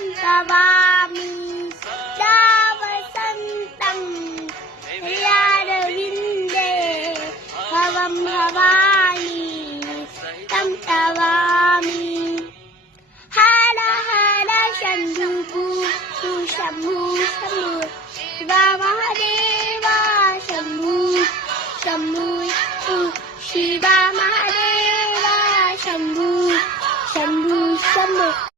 तं तवामि सदा वसन्तं हृदयारविन्दे भवं भवानि तं तवामि हर हर शम्भु शम्भु शम्भु शिवा महादेवा शम्भु शम्भु शिवा महादेवा शम्भु शम्भु शम्भु